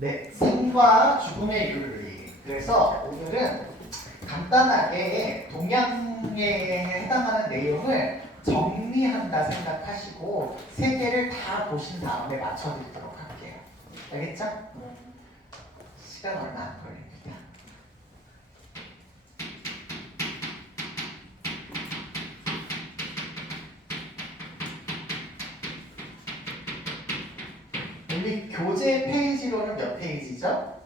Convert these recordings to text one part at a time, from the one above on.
네, 생과 죽음의 윤리. 그래서 오늘은 간단하게 동양에 해당하는 내용을 정리한다 생각하시고 세 개를 다 보신 다음에 맞춰드리도록 할게요. 알겠죠? 시간 얼마 안 걸립니다. 우리 교재 페이지로는 몇 페이지죠?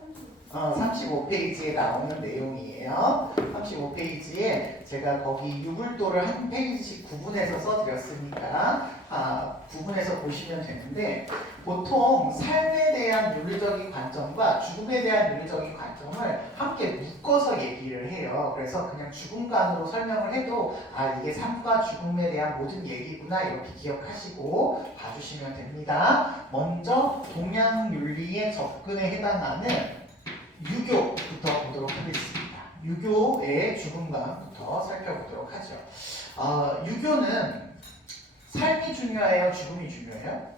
35페이지에 나오는 내용이에요. 35페이지에 제가 거기 유불도를 한 페이지씩 구분해서 써드렸으니까 구분해서 보시면 되는데 보통 삶에 대한 윤리적인 관점과 죽음에 대한 윤리적인 관점을 함께 묶어서 얘기를 해요. 그래서 그냥 죽음관으로 설명을 해도 이게 삶과 죽음에 대한 모든 얘기구나 이렇게 기억하시고 봐주시면 됩니다. 먼저 동양 윤리의 접근에 해당하는 유교부터 보도록 하겠습니다. 유교의 죽음관부터 살펴보도록 하죠. 유교는 삶이 중요해요? 죽음이 중요해요?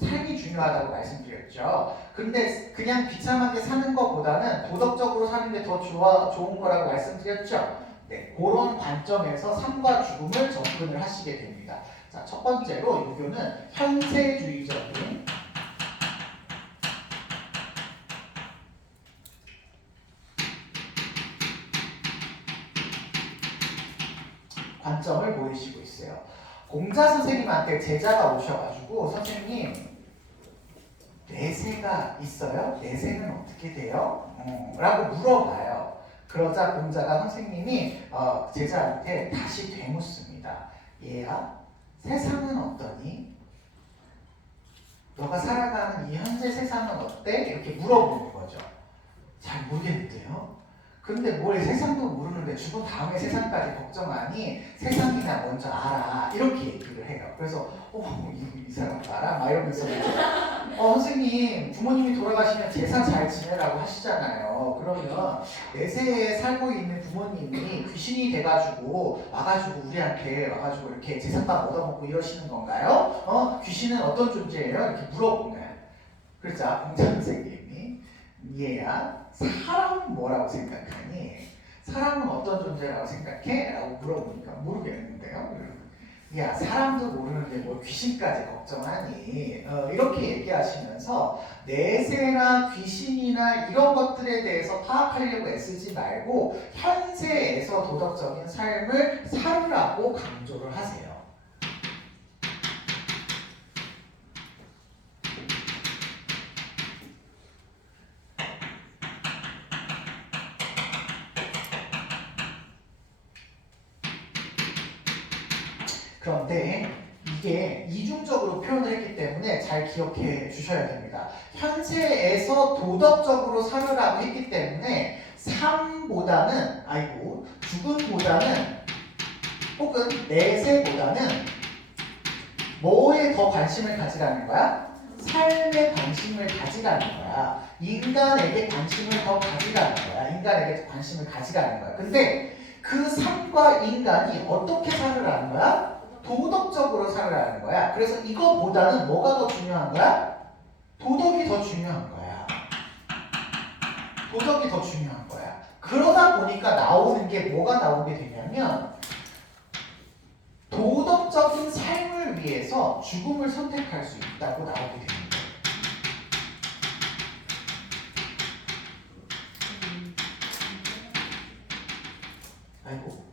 삶이 중요하다고 말씀드렸죠. 근데 그냥 비참하게 사는 것보다는 도덕적으로 사는 게 더 좋은 거라고 말씀드렸죠. 네, 그런 관점에서 삶과 죽음을 접근을 하시게 됩니다. 자, 첫 번째로 유교는 현세주의적인 관점을 보이시고 있어요. 공자 선생님한테 제자가 오셔가지고 선생님 내세가 있어요? 내세는 어떻게 돼요? 라고 물어봐요. 그러자 공자가 선생님이 제자한테 다시 되묻습니다. 얘야 세상은 어떠니? 너가 살아가는 이 현재 세상은 어때? 이렇게 물어보는 거죠. 잘 모르겠는데요. 근데 뭘 세상도 모르는데 죽은 다음에 세상까지 걱정하니 세상이나 먼저 알아 이렇게 얘기를 해요. 그래서 이 사람 알아? 막 이러면서 선생님 부모님이 돌아가시면 제사 잘 지내라고 하시잖아요. 그러면 내세에 살고 있는 부모님이 귀신이 돼가지고 와가지고 우리한테 와가지고 이렇게 제사밥 얻어먹고 이러시는 건가요? 귀신은 어떤 존재예요? 이렇게 물어보네. 그러자 공자 선생님이 얘야 사람은 뭐라고 생각하니? 사람은 어떤 존재라고 생각해? 라고 물어보니까 모르겠는데요. 야 사람도 모르는데 뭐 귀신까지 걱정하니? 이렇게 얘기하시면서 내세나 귀신이나 이런 것들에 대해서 파악하려고 애쓰지 말고 현세에서 도덕적인 삶을 살으라고 강조를 하세요. 그런데 이게 이중적으로 표현을 했기 때문에 잘 기억해 주셔야 됩니다. 현세에서 도덕적으로 살으라고 했기 때문에 삶보다는 죽음보다는 혹은 내세보다는 뭐에 더 관심을 가지라는 거야? 삶에 관심을 가지라는 거야. 인간에게 관심을 더 가지라는 거야. 인간에게 관심을 가지라는 거야. 근데 그 삶과 인간이 어떻게 살으라는 거야? 도덕적으로 살으라는 거야. 그래서 이거보다는 뭐가 더 중요한 거야? 도덕이 더 중요한 거야. 도덕이 더 중요한 거야. 그러다 보니까 나오는 게 뭐가 나오게 되냐면 도덕적인 삶을 위해서 죽음을 선택할 수 있다고 나오게 됩니다. 아이고.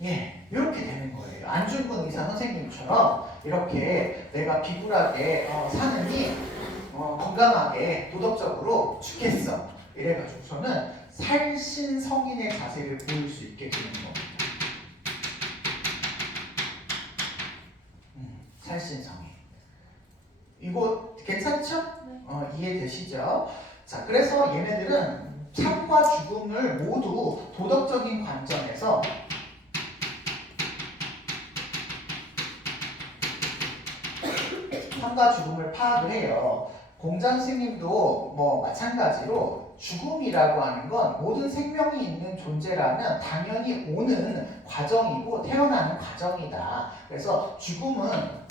네. 이렇게 되는 거예요. 안중근 의사 선생님처럼 이렇게 내가 비굴하게 사느니 건강하게 도덕적으로 죽겠어. 이래가지고서는 살신성인의 자세를 보일 수 있게 되는 겁니다. 살신성인. 이거 괜찮죠? 네. 이해되시죠? 자, 그래서 얘네들은 삶과 죽음을 모두 도덕적인 관점에서 삶과 죽음을 파악을 해요. 공자 선생님도 뭐 마찬가지로 죽음이라고 하는 건 모든 생명이 있는 존재라면 당연히 오는 과정이고 태어나는 과정이다. 그래서 죽음은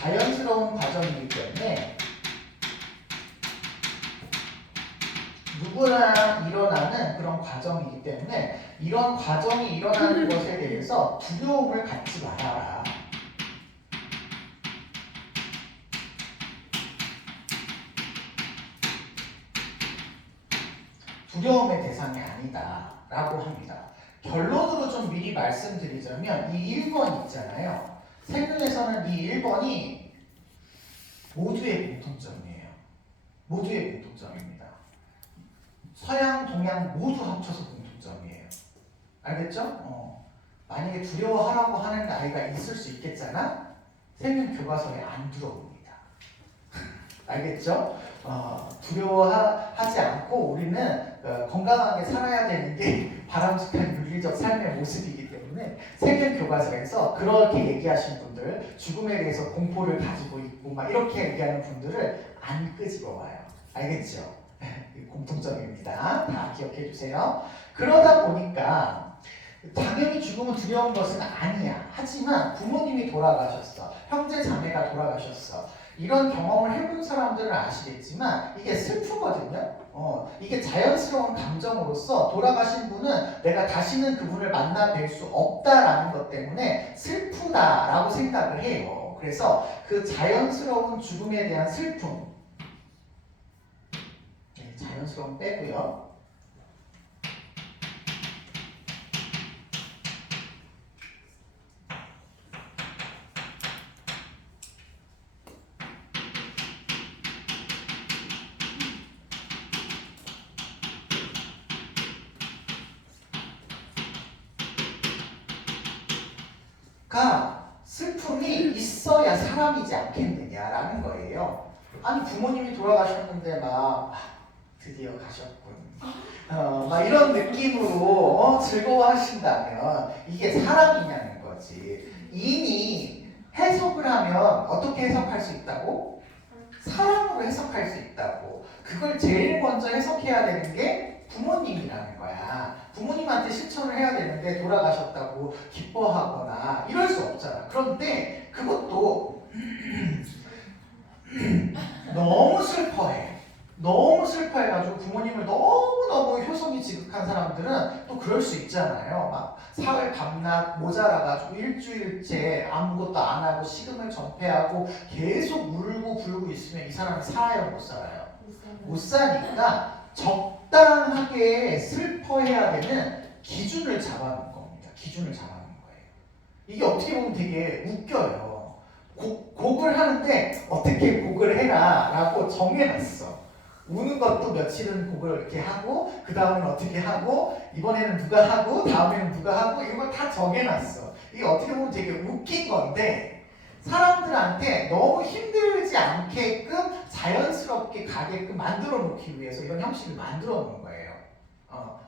자연스러운 과정이기 때문에 누구나 일어나는 그런 과정이기 때문에 이런 과정이 일어나는 것에 대해서 두려움을 갖지 말아라. 두려움의 대상이 아니다 라고 합니다. 결론으로 좀 미리 말씀드리자면 이 1번 있잖아요. 세균에서는 이 1번이 모두의 공통점이에요. 모두의 공통점입니다. 서양, 동양 모두 합쳐서 공통점이에요. 알겠죠? 만약에 두려워하라고 하는 아이가 있을 수 있겠잖아? 세균 교과서에 안 들어옵니다. 알겠죠? 두려워하지 않고 우리는 건강하게 살아야 되는 게 바람직한 윤리적 삶의 모습이기 때문에 세균 교과서에서 그렇게 얘기하신 분들, 죽음에 대해서 공포를 가지고 있고 막 이렇게 얘기하는 분들을 안 끄집어 와요. 알겠죠? 공통점입니다. 다 기억해 주세요. 그러다 보니까 당연히 죽음은 두려운 것은 아니야. 하지만 부모님이 돌아가셨어. 형제 자매가 돌아가셨어. 이런 경험을 해본 사람들은 아시겠지만 이게 슬프거든요. 이게 자연스러운 감정으로서 돌아가신 분은 내가 다시는 그분을 만나 뵐 수 없다라는 것 때문에 슬프다라고 생각을 해요. 그래서 그 자연스러운 죽음에 대한 슬픔, 자연스러움 빼고요. 슬픔이 있어야 사람이지 않겠느냐라는 거예요. 아니 부모님이 돌아가셨는데 막 드디어 가셨군. 막 이런 느낌으로 즐거워하신다면 이게 사람이냐는 거지. 이미 해석을 하면 어떻게 해석할 수 있다고? 사람으로 해석할 수 있다고. 그걸 제일 먼저 해석해야 되는 게 부모님이라는 거야. 부모님한테 실천을 해야 되는데 돌아가셨다고 기뻐하거나 이럴 수 없잖아. 그런데 그것도 너무 슬퍼해. 너무 슬퍼해가지고 부모님을 너무너무 효성이 지극한 사람들은 또 그럴 수 있잖아요. 막 사회 밤낮 모자라가지고 일주일째 아무것도 안 하고 식음을 전폐하고 계속 울고 불고 있으면 이 사람이 살아요, 못 살아요? 못 사니까 적당하게 슬퍼해야 되는 기준을 잡아놓은 겁니다. 기준을 잡아놓은 거예요. 이게 어떻게 보면 되게 웃겨요. 곡을 하는데 어떻게 곡을 해라 라고 정해놨어. 우는 것도 며칠은 곡을 이렇게 하고 그 다음은 어떻게 하고 이번에는 누가 하고 다음에는 누가 하고 이런 걸 다 정해놨어. 이게 어떻게 보면 되게 웃긴 건데 사람들한테 너무 힘들지 않게끔 자연스럽게 가게끔 만들어 놓기 위해서 이런 형식을 만들어 놓은 거예요.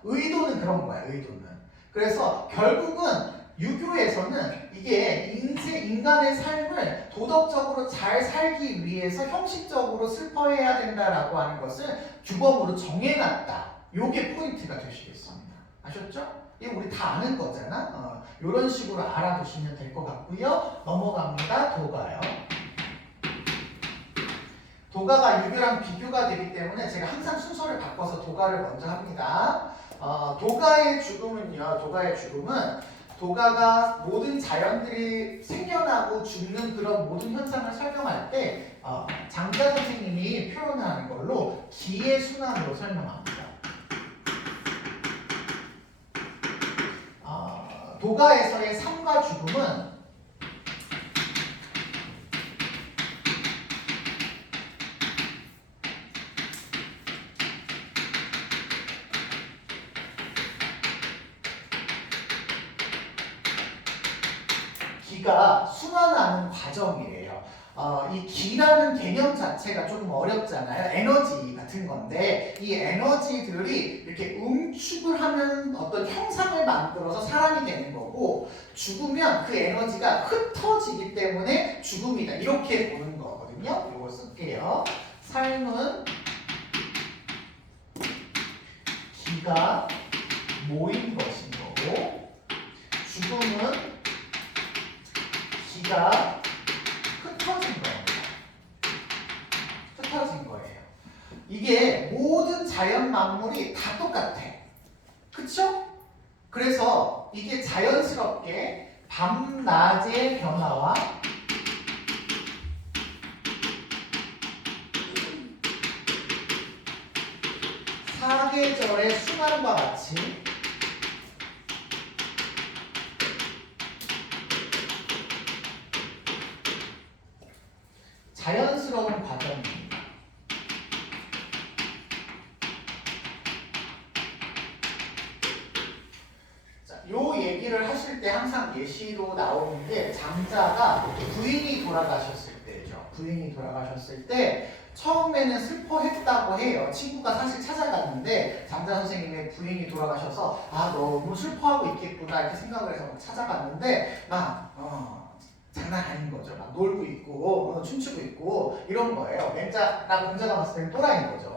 의도는 그런 거야. 의도는. 그래서 결국은 유교에서는 이게 인간의 삶을 도덕적으로 잘 살기 위해서 형식적으로 슬퍼해야 된다라고 하는 것을 규범으로 정해놨다. 요게 포인트가 되시겠습니다. 아셨죠? 이거 우리 다 아는 거잖아. 이런 식으로 알아두시면 될 것 같고요. 넘어갑니다. 도가요. 도가가 유교랑 비교가 되기 때문에 제가 항상 순서를 바꿔서 도가를 먼저 합니다. 도가의 죽음은요. 도가가 모든 자연들이 생겨나고 죽는 그런 모든 현상을 설명할 때 장자 선생님이 표현하는 걸로 기의 순환으로 설명합니다. 도가에서의 삶과 죽음은 기가 순환하는 과정이에요. 이 기라는 개념 자체가 조금 어렵잖아요. 에너지 같은 건데 이 에너지들이 이렇게 응축을 하는 어떤 형상을 만들어서 사람이 되는 거고 죽으면 그 에너지가 흩어지기 때문에 죽음이다. 이렇게 보는 거거든요. 이거 쓸게요. 삶은 기가 모인 것인 거고, 죽음은 기가 흩어진 겁니다. 흩어진 거예요. 이게 모든 자연 만물이 다 똑같아. 그쵸? 그래서 이게 자연스럽게 밤낮의 변화와 사계절의 순환과 같이 자연스러운 과정입니다. 요 얘기를 하실 때 항상 예시로 나오는 게 장자가 부인이 돌아가셨을 때죠. 부인이 돌아가셨을 때 처음에는 슬퍼했다고 해요. 친구가 사실 찾아갔는데 장자 선생님의 부인이 돌아가셔서 아 너무 슬퍼하고 있겠구나 이렇게 생각을 해서 막 찾아갔는데 막 장난 아닌 거죠. 막 놀고 있고 춤추고 있고 이런 거예요. 나 공자가 봤을 때는 또라이인 거죠.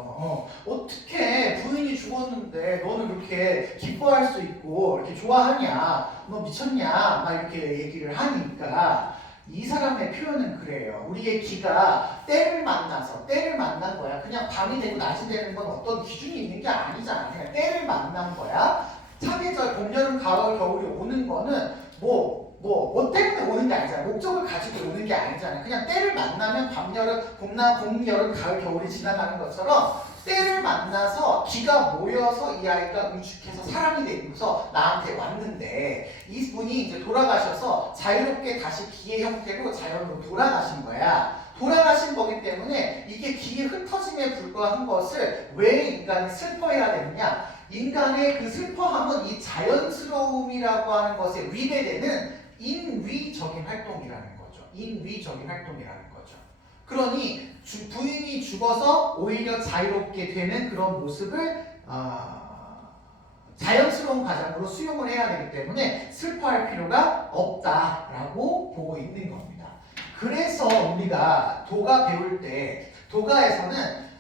어떻게 부인이 죽었는데 너는 그렇게 기뻐할 수 있고 이렇게 좋아하냐? 너 미쳤냐? 막 이렇게 얘기를 하니까 이 사람의 표현은 그래요. 우리의 기가 때를 만난 거야. 그냥 밤이 되고 낮이 되는 건 어떤 기준이 있는 게 아니잖아. 그냥 때를 만난 거야. 사계절, 봄, 여름, 가을, 겨울이 오는 거는 뭐 때문에 오는 게 아니잖아. 목적을 가지고 오는 게 아니잖아. 그냥 때를 만나면 밤, 여름, 봄, 여름, 가을, 겨울이 지나가는 것처럼 때를 만나서 기가 모여서 이 아이가 응축해서 사람이 되면서 나한테 왔는데 이분이 이제 돌아가셔서 자유롭게 다시 기의 형태로 자연으로 돌아가신 거야. 돌아가신 거기 때문에 이게 기의 흩어짐에 불과한 것을 왜 인간이 슬퍼해야 되느냐? 인간의 그 슬퍼함은 이 자연스러움이라고 하는 것에 위배되는 인위적인 활동이라는 거죠. 인위적인 활동이라는 거죠. 그러니 부인이 죽어서 오히려 자유롭게 되는 그런 모습을 자연스러운 과정으로 수용을 해야 되기 때문에 슬퍼할 필요가 없다라고 보고 있는 겁니다. 그래서 우리가 도가 배울 때 도가에서는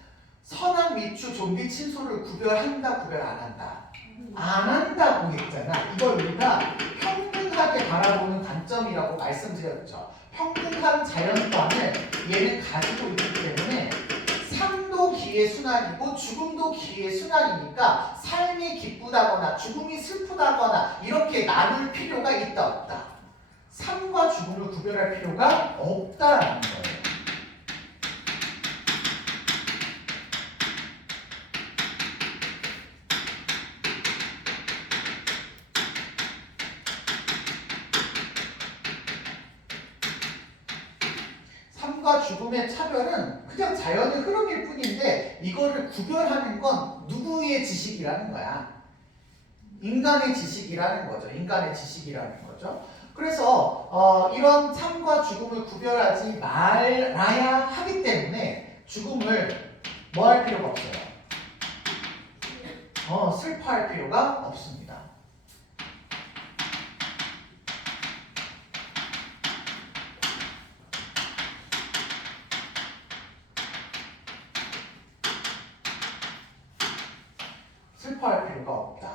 선악, 미추, 존귀, 친소를 구별한다, 구별 안 한다. 안 한다고 했잖아. 이걸 우리가 평등하게 바라보는 관점이라고 말씀드렸죠. 평등한 자연관을 얘는 가지고 있기 때문에 삶도 기의 순환이고 죽음도 기의 순환이니까 삶이 기쁘다거나 죽음이 슬프다거나 이렇게 나눌 필요가 있다 없다. 삶과 죽음을 구별할 필요가 없다라는 거예요. 삶과 죽음의 차별은 그냥 자연의 흐름일 뿐인데 이거를 구별하는 건 누구의 지식이라는 거야. 인간의 지식이라는 거죠. 인간의 지식이라는 거죠. 그래서 이런 삶과 죽음을 구별하지 말아야 하기 때문에 죽음을 뭐 할 필요가 없어요. 슬퍼할 필요가 없습니다. 슬퍼할 필요가 없다.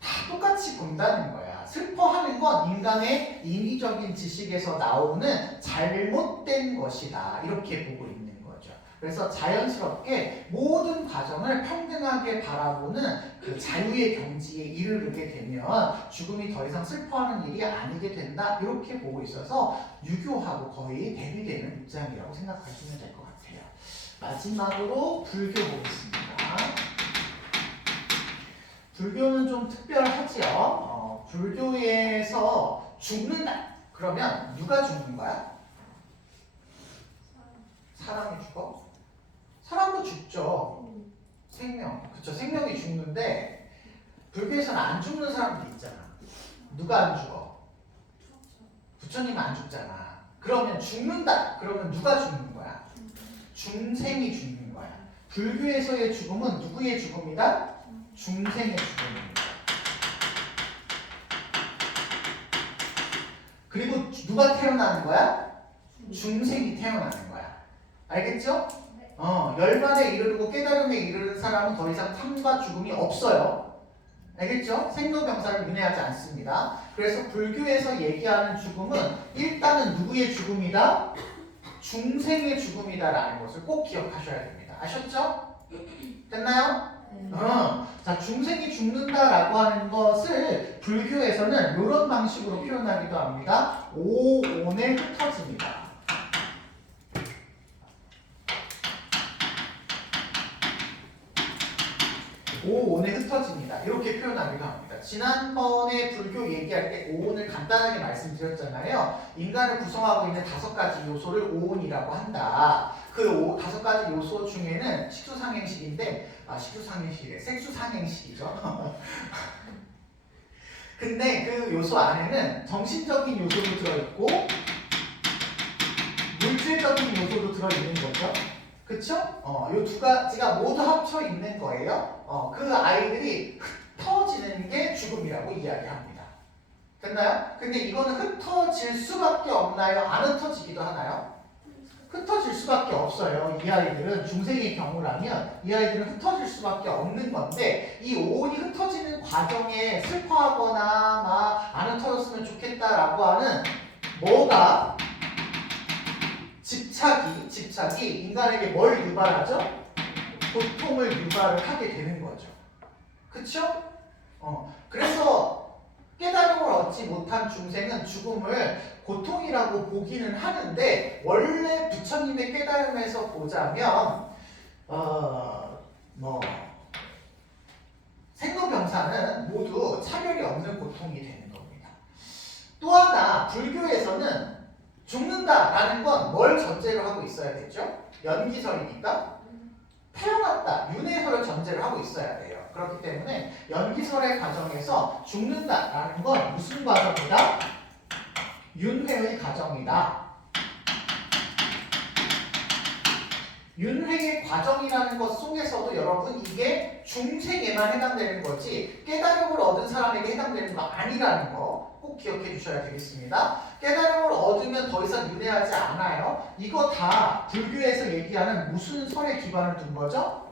다 똑같이 본다는 거야. 슬퍼하는 건 인간의 인위적인 지식에서 나오는 잘못된 것이다. 이렇게 보고 있는 거죠. 그래서 자연스럽게 모든 과정을 평등하게 바라보는 그 자유의 경지에 이르게 되면 죽음이 더 이상 슬퍼하는 일이 아니게 된다. 이렇게 보고 있어서 유교하고 거의 대비되는 입장이라고 생각하시면 될 것 같아요. 마지막으로 불교 보겠습니다. 불교는 좀 특별하지요. 불교에서 죽는다. 그러면 누가 죽는 거야? 사람이 죽어? 사람도 죽죠. 생명. 그쵸. 생명이 죽는데 불교에서는 안 죽는 사람도 있잖아. 누가 안 죽어? 부처님은 안 죽잖아. 그러면 죽는다. 그러면 누가 죽는 거야? 중생이 죽는 거야. 불교에서의 죽음은 누구의 죽음이다? 중생의 죽음입니다. 그리고 누가 태어나는 거야? 중생이 태어나는 거야. 알겠죠? 열반에 이르르고 깨달음에 이르는 사람은 더 이상 삶과 죽음이 없어요. 알겠죠? 생로병사를 윤회하지 않습니다. 그래서 불교에서 얘기하는 죽음은 일단은 누구의 죽음이다? 중생의 죽음이다라는 것을 꼭 기억하셔야 됩니다. 아셨죠? 됐나요? 자, 중생이 죽는다라고 하는 것을 불교에서는 이런 방식으로 표현하기도 합니다. 오온에 흩어집니다. 오온에 흩어집니다. 이렇게 표현하기도 합니다. 지난번에 불교 얘기할 때 오온을 간단하게 말씀드렸잖아요. 인간을 구성하고 있는 5가지 요소를 오온이라고 한다. 그 5가지 요소 중에는 식수상행식인데, 식수상행식이래. 색수상행식이죠. 근데 그 요소 안에는 정신적인 요소도 들어있고 물질적인 요소도 들어있는 거죠. 그쵸? 요 2가지가 모두 합쳐 있는 거예요. 그 아이들이 흩어지는 게 죽음이라고 이야기합니다. 됐나요? 근데 이거는 흩어질 수밖에 없나요? 안 흩어지기도 하나요? 흩어질 수밖에 없어요. 이 아이들은 중생의 경우라면 이 아이들은 흩어질 수밖에 없는 건데 이 오온이 흩어지는 과정에 슬퍼하거나 막 안 흩어졌으면 좋겠다라고 하는 뭐가 집착이 인간에게 뭘 유발하죠? 고통을 유발을 하게 되는 거죠. 그쵸? 그래서 깨달음을 얻지 못한 중생은 죽음을 고통이라고 보기는 하는데 원래 부처님의 깨달음에서 보자면 생로병사는 모두 차별이 없는 고통이 되는 겁니다. 또 하나 불교에서는 죽는다라는 건 뭘 전제로 하고 있어야 되죠? 연기설이니까 태어났다, 윤회설을 전제로 하고 있어야 돼요. 그렇기 때문에 연기설의 과정에서 죽는다라는 건 무슨 과정이다? 윤회의 과정이다. 윤회의 과정이라는 것 속에서도 여러분 이게 중생에만 해당되는 거지 깨달음을 얻은 사람에게 해당되는 거 아니라는 거 꼭 기억해 주셔야 되겠습니다. 깨달음을 얻으면 더 이상 윤회하지 않아요. 이거 다 불교에서 얘기하는 무슨 설에 기반을 둔 거죠?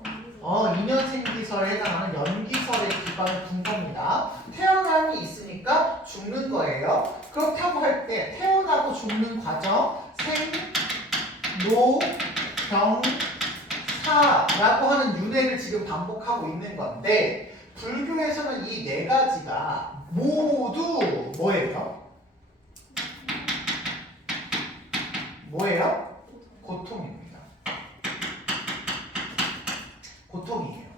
인연생기설에 해당하는 연기설에 기반을 둔 겁니다. 태어남이 있으니까 죽는 거예요. 그렇다고 할 때 태어나고 죽는 과정 생, 로, 병, 사라고 하는 윤회를 지금 반복하고 있는 건데 불교에서는 이 4가지가 모두 뭐예요? 뭐예요? 고통입니다. 고통이에요.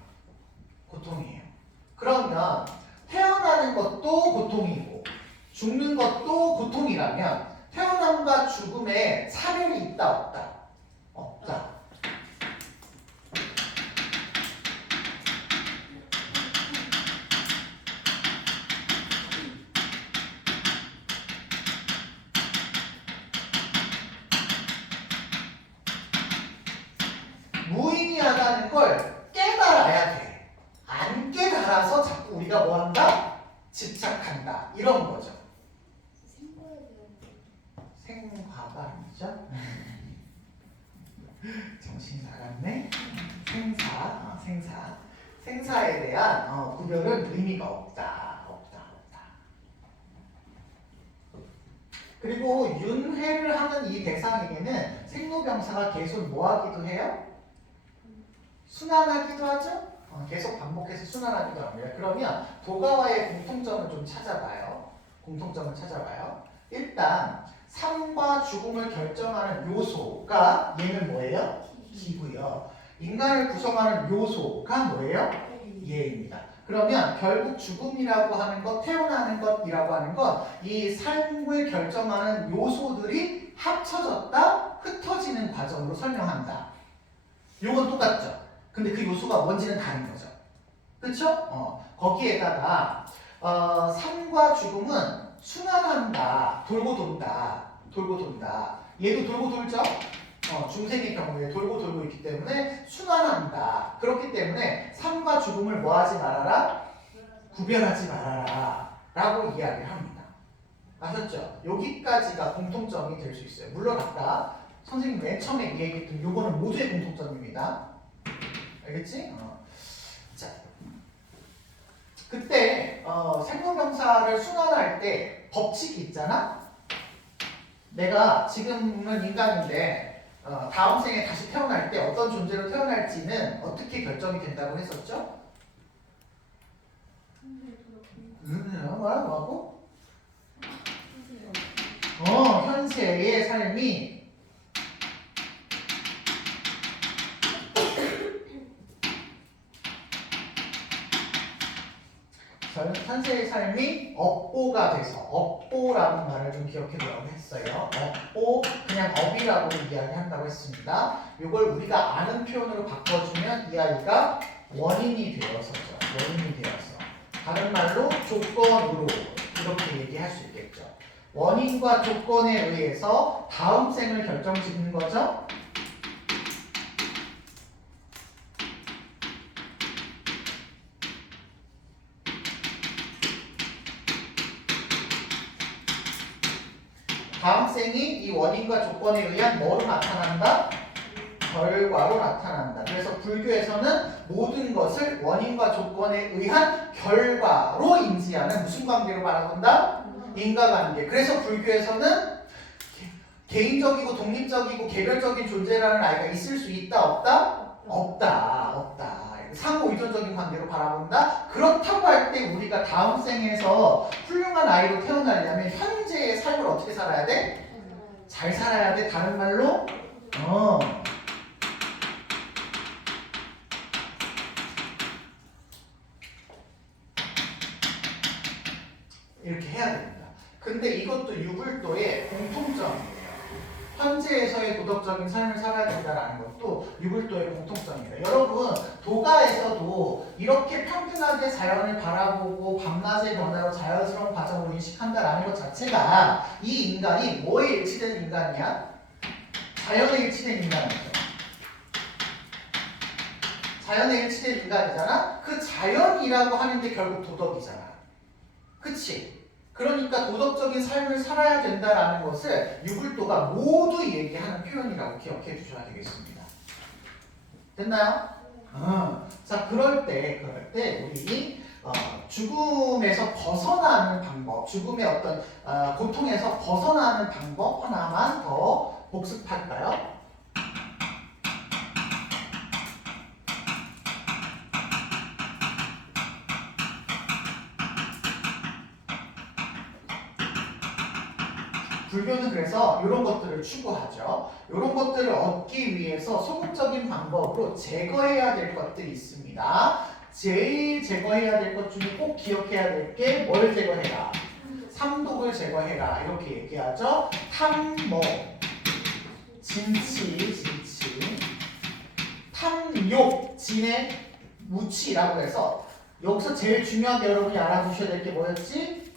그러면 태어나는 것도 고통이고 죽는 것도 고통이라면 태어남과 죽음에 차별이 있다 없다? 없다. 무의미하다는 걸 깨달아야 돼. 안 깨달아서 자꾸 우리가 뭐한다? 집착한다. 이런 거죠. 생과가 아니죠? 정신 나갔네. 생사에 대한 구별은 의미가 없다. 그리고 윤회를 하는 이 대상에게는 생로병사가 계속 뭐하기도 해요? 순환하기도 하죠? 계속 반복해서 순환하기도 합니다. 그러면 도가와의 공통점을 좀 찾아봐요. 일단 삶과 죽음을 결정하는 요소가 얘는 뭐예요? 기고요. 인간을 구성하는 요소가 뭐예요? 예입니다. 그러면 결국 죽음이라고 하는 것, 태어나는 것이라고 하는 것, 이 삶을 결정하는 요소들이 합쳐졌다, 흩어지는 과정으로 설명한다. 요건 똑같죠? 근데 그 요소가 뭔지는 다른 거죠. 그쵸? 거기에다가 삶과 죽음은 순환한다, 돌고 돈다. 얘도 돌고 돌죠? 중생의 경우에 돌고 있기 때문에 순환한다. 그렇기 때문에 삶과 죽음을 뭐하지 말아라? 구별하지 말아라 라고 이야기를 합니다. 아셨죠? 여기까지가 공통점이 될 수 있어요. 물론 아까 선생님 맨 처음에 얘기했던 요거는 모두의 공통점입니다. 알겠지? 자, 그때 생로병사를 순환할 때 법칙이 있잖아. 내가 지금은 인간인데 다음 생에 다시 태어날 때 어떤 존재로 태어날지는 어떻게 결정이 된다고 했었죠? 뭐라고? 현세의 삶이 현세의 삶이 업보가 돼서 업보라는 말을 좀 기억해 두라고 했어요. 업보 그냥 업이라고 이야기한다고 했습니다. 이걸 우리가 아는 표현으로 바꿔주면 이 아이가 원인이 되어서죠. 원인이 되어서 다른 말로 조건으로 이렇게 얘기할 수 있겠죠. 원인과 조건에 의해서 다음 생을 결정짓는 거죠. 다음 생이 이 원인과 조건에 의한 뭐로 나타난다? 결과로 나타난다. 그래서 불교에서는 모든 것을 원인과 조건에 의한 결과로 인지하는 무슨 관계로 바라본다? 인과관계. 그래서 불교에서는 개인적이고 독립적이고 개별적인 존재라는 아이가 있을 수 있다 없다? 없다. 상호 의존적인 관계로 바라본다. 그렇다고 할 때 우리가 다음 생에서 훌륭한 아이로 태어나려면 현재의 삶을 어떻게 살아야 돼? 잘 살아야 돼. 다른 말로 이렇게 해야 됩니다. 근데 이것도 유불도의 공통점이에요. 현재에서의 도덕적인 삶을 살아야 된다는 것도 유불도의 공통점입니다. 여러분, 도가에서도 이렇게 평등하게 자연을 바라보고 밤낮의 변화로 자연스러운 과정을 인식한다는 것 자체가 이 인간이 뭐에 일치된 인간이야? 자연에 일치된 인간이죠. 자연에 일치된 인간이잖아? 그 자연이라고 하는 게 결국 도덕이잖아. 그치? 그러니까 도덕적인 삶을 살아야 된다라는 것을 유불도가 모두 얘기하는 표현이라고 기억해 주셔야 되겠습니다. 됐나요? 자, 그럴 때 우리 죽음에서 벗어나는 방법, 죽음의 어떤 고통에서 벗어나는 방법 하나만 더 복습할까요? 불교는 그래서 이런 것들을 추구하죠. 이런 것들을 얻기 위해서 소극적인 방법으로 제거해야 될 것들이 있습니다. 제일 제거해야 될 것 중에 꼭 기억해야 될 게 뭘 제거해라? 삼독을 제거해라. 이렇게 얘기하죠. 탐모, 진치, 탐욕, 진의 무치라고 해서 여기서 제일 중요하게 여러분이 알아두셔야 될 게 뭐였지?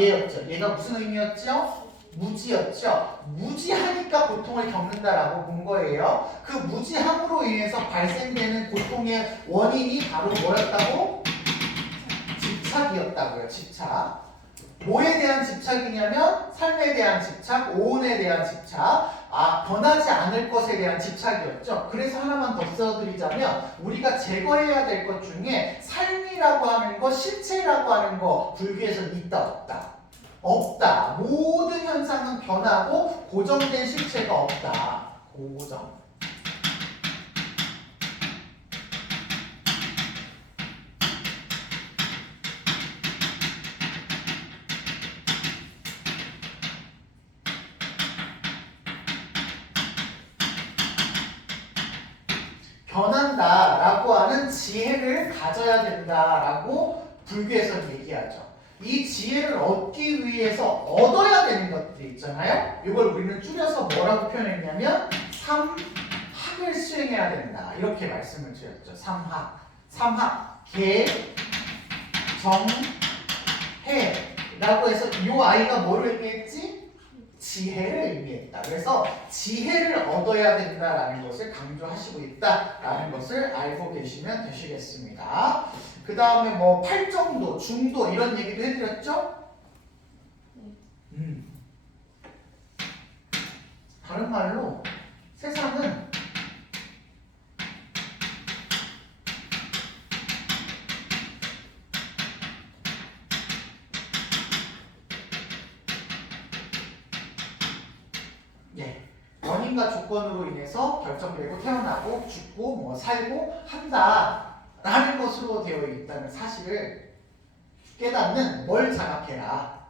얘였죠. 얘가 무슨 의미였죠? 무지였죠. 무지하니까 고통을 겪는다라고 본 거예요. 그 무지함으로 인해서 발생되는 고통의 원인이 바로 뭐였다고? 집착이었다고요. 집착. 뭐에 대한 집착이냐면 삶에 대한 집착, 오온에 대한 집착, 변하지 않을 것에 대한 집착이었죠. 그래서 하나만 더 써드리자면 우리가 제거해야 될 것 중에 삶이라고 하는 거, 실체라고 하는 거 불교에서는 있다 없다? 없다. 모든 현상은 변하고 고정된 실체가 없다. 고정. 변한다라고 하는 지혜를 가져야 된다라고 불교에서는 얘기하죠. 이 지혜를 얻기 위해서 얻어야 되는 것들이 있잖아요. 이걸 우리는 줄여서 뭐라고 표현했냐면 삼학을 수행해야 된다. 이렇게 말씀을 드렸죠. 삼학. 개, 정, 해라고 해서 이 아이가 뭐를 의미했지? 지혜를 의미했다. 그래서 지혜를 얻어야 된다라는 것을 강조하시고 있다라는 것을 알고 계시면 되시겠습니다. 그 다음에 뭐 팔정도, 중도 이런 얘기도 해드렸죠? 다른 말로 세상은 예. 원인과 조건으로 인해서 결정되고 태어나고 죽고 뭐 살고 한다라는 것으로 되어 있다는 사실을 깨닫는 뭘 자각해라?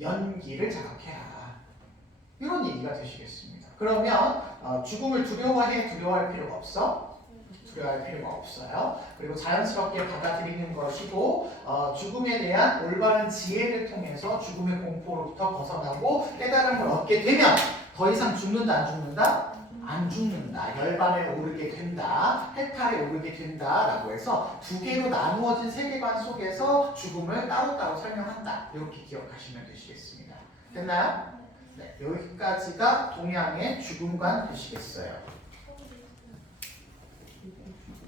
연기를 자각해라. 이런 얘기가 되시겠습니다. 그러면 죽음을 두려워해? 두려워할 필요가 없어? 두려워할 필요가 없어요. 그리고 자연스럽게 받아들이는 것이고 죽음에 대한 올바른 지혜를 통해서 죽음의 공포로부터 벗어나고 깨달음을 얻게 되면 더 이상 죽는다 안 죽는다? 안 죽는다. 열반에 오르게 된다. 해탈에 오르게 된다라고 해서 두 개로 나누어진 세계관 속에서 죽음을 따로따로 설명한다. 이렇게 기억하시면 되시겠습니다. 됐나요? 네, 여기까지가 동양의 죽음관 되시겠어요.